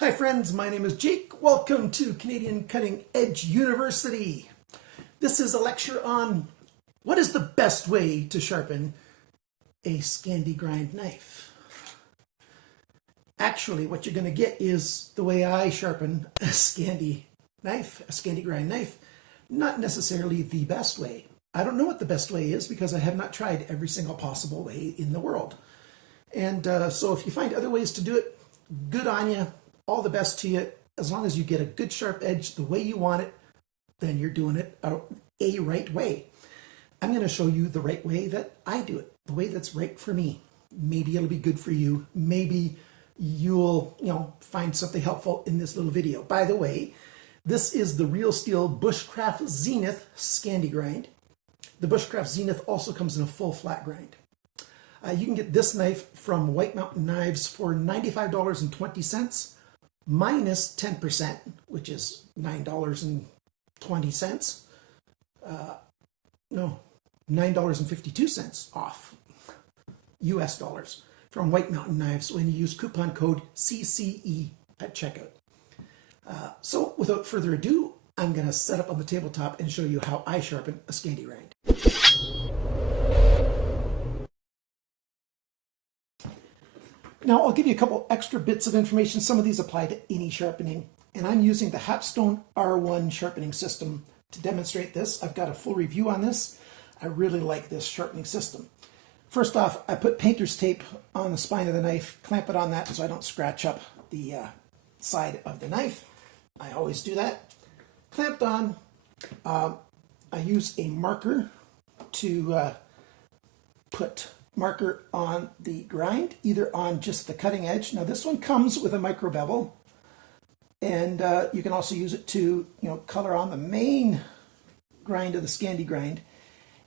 Hi friends, my name is Jake. Welcome to Canadian Cutting Edge University. This is a lecture on what is the best way to sharpen a Scandi grind knife. Actually, what you're going to get is the way I sharpen a Scandi knife, a Scandi grind knife, not necessarily the best way. I don't know what the best way is because I have not tried every single possible way in the world. And so if you find other ways to do it, good on you. All the best to you. As long as you get a good sharp edge the way you want it, then you're doing it a right way. I'm going to show you the right way that I do it, the way that's right for me. Maybe it'll be good for you. Maybe you'll, find something helpful in this little video. By the way, this is the Real Steel Bushcraft Zenith Scandi grind. The Bushcraft Zenith also comes in a full flat grind. You can get this knife from White Mountain Knives for $95.20 minus 10%, which is $9.20. No, $9.52 off US dollars from White Mountain Knives when you use coupon code CCE at checkout. So without further ado, I'm going to set up on the tabletop and show you how I sharpen a Scandi grind. Now I'll give you a couple extra bits of information. Some of these apply to any sharpening, and I'm using the Hapstone R1 sharpening system to demonstrate this. I've got a full review on this. I really like this sharpening system. First off, I put painter's tape on the spine of the knife, clamp it on that so I don't scratch up the side of the knife. I always do that. Clamped on, I use a marker to put marker on the grind, either on just the cutting edge. Now this one comes with a micro bevel, and you can also use it to color on the main grind of the Scandi grind.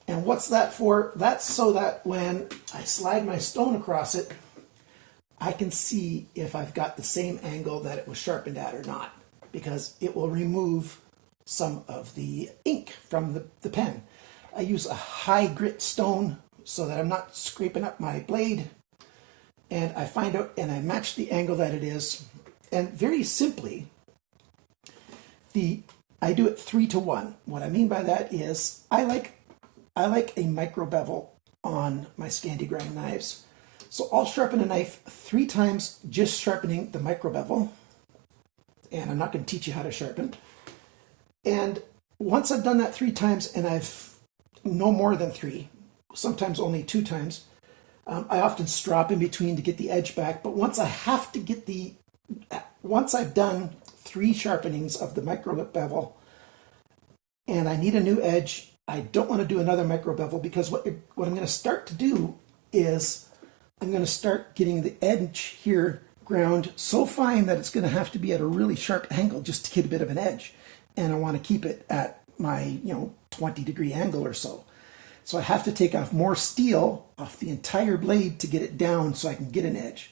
And what's that for? That's so that when I slide my stone across it, I can see if I've got the same angle that it was sharpened at or not, because it will remove some of the ink from the pen. I use a high grit stone so that I'm not scraping up my blade, and I find out and I match the angle that it is. And very simply, I do it 3-to-1. What I mean by that is I like a micro bevel on my Scandi grind knives. So I'll sharpen a knife 3 times just sharpening the micro bevel, and I'm not going to teach you how to sharpen. And once I've done that 3 times, and I've no more than 3, sometimes only 2 times. I often strop in between to get the edge back, but once I've done 3 sharpenings of the micro bevel and I need a new edge, I don't want to do another micro bevel, because what I'm going to start to do is I'm going to start getting the edge here ground so fine that it's going to have to be at a really sharp angle just to get a bit of an edge, and I want to keep it at my 20-degree angle or so. So I have to take off more steel off the entire blade to get it down so I can get an edge.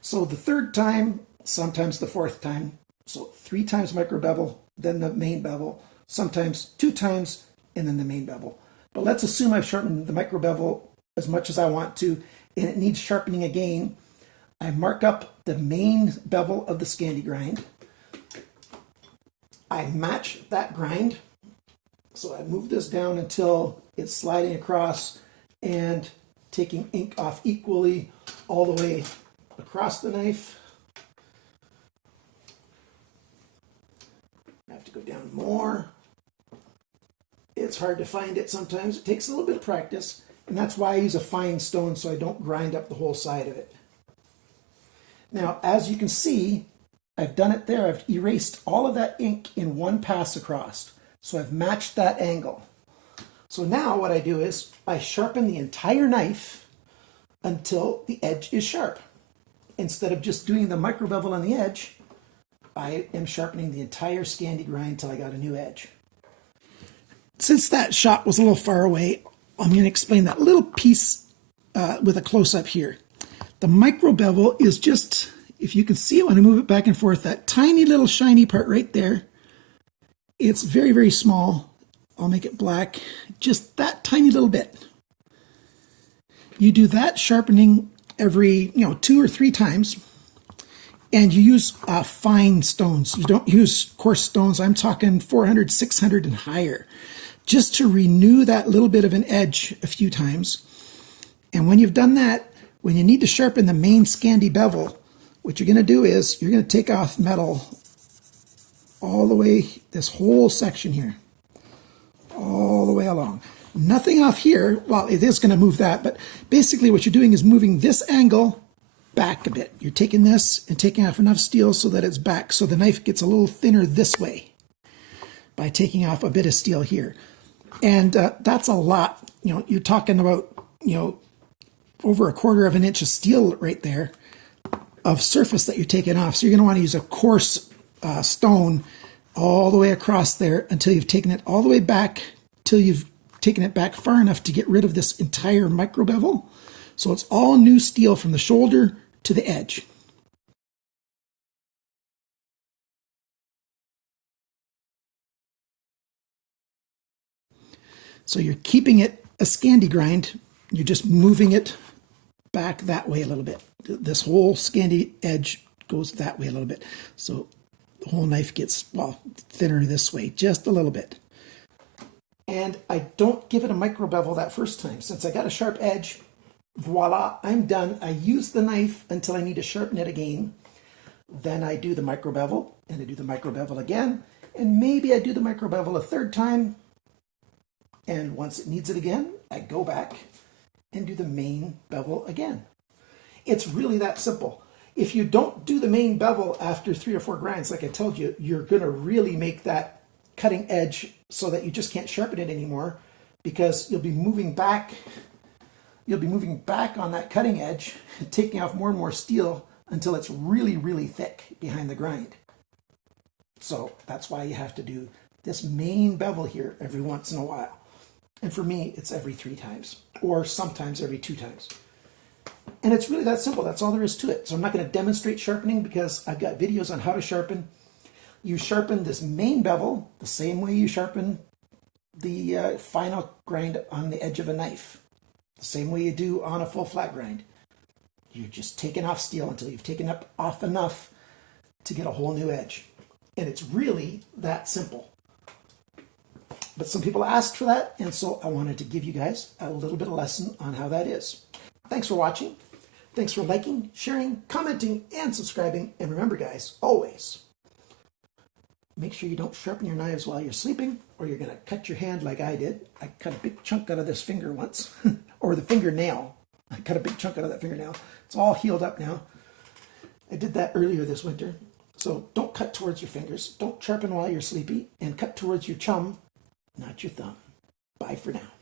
So the 3rd time, sometimes the 4th time, so 3 times micro bevel, then the main bevel, sometimes 2 times, and then the main bevel. But let's assume I've sharpened the micro bevel as much as I want to, and it needs sharpening again. I mark up the main bevel of the Scandi grind. I match that grind. So I move this down until it's sliding across and taking ink off equally all the way across the knife. I have to go down more. It's hard to find it sometimes. It takes a little bit of practice, and that's why I use a fine stone so I don't grind up the whole side of it. Now, as you can see, I've done it there. I've erased all of that ink in one pass across. So I've matched that angle. So now what I do is I sharpen the entire knife until the edge is sharp. Instead of just doing the micro bevel on the edge, I am sharpening the entire Scandi grind until I got a new edge. Since that shot was a little far away, I'm going to explain that little piece with a close-up here. The micro bevel is just, if you can see it when I move it back and forth, that tiny little shiny part right there. It's very, very small. I'll make it black, just that tiny little bit. You do that sharpening every 2 or 3 times, And you use fine stones. You don't use coarse stones. I'm talking 400, 600 and higher, just to renew that little bit of an edge a few times. And when you've done that, when you need to sharpen the main Scandi bevel, what you're going to do is you're going to take off metal all the way, this whole section here, all the way along. Nothing off here. Well, it is going to move that, but basically what you're doing is moving this angle back a bit. You're taking this and taking off enough steel so that it's back, so the knife gets a little thinner this way by taking off a bit of steel here. And that's a lot. You know, you're talking about, you know, over 1/4 of an inch of steel right there of surface that you're taking off. So you're going to want to use a coarse stone all the way across there until you've taken it all the way back, till you've taken it back far enough to get rid of this entire micro bevel. So it's all new steel from the shoulder to the edge. So you're keeping it a Scandi grind. You're just moving it back that way a little bit. This whole Scandi edge goes that way a little bit. So the whole knife gets, well, thinner this way, just a little bit. And I don't give it a micro bevel that first time. Since I got a sharp edge, voila, I'm done. I use the knife until I need to sharpen it again. Then I do the micro bevel, and I do the micro bevel again, and maybe I do the micro bevel a third time. And once it needs it again, I go back and do the main bevel again. It's really that simple. If you don't do the main bevel after 3 or 4 grinds, like I told you, you're going to really make that cutting edge so that you just can't sharpen it anymore, because you'll be moving back. You'll be moving back on that cutting edge, taking off more and more steel until it's really, really thick behind the grind. So that's why you have to do this main bevel here every once in a while. And for me, it's every 3 times, or sometimes every 2 times. And it's really that simple. That's all there is to it. So I'm not going to demonstrate sharpening because I've got videos on how to sharpen. You sharpen this main bevel the same way you sharpen the final grind on the edge of a knife. The same way you do on a full flat grind. You're just taking off steel until you've taken off enough to get a whole new edge. And it's really that simple. But some people asked for that, and so I wanted to give you guys a little bit of lesson on how that is. Thanks for watching. Thanks for liking, sharing, commenting, and subscribing. And remember, guys, always make sure you don't sharpen your knives while you're sleeping, or you're going to cut your hand like I did. I cut a big chunk out of this finger once, or the fingernail. I cut a big chunk out of that fingernail. It's all healed up now. I did that earlier this winter. So don't cut towards your fingers. Don't sharpen while you're sleepy, and cut towards your chum, not your thumb. Bye for now.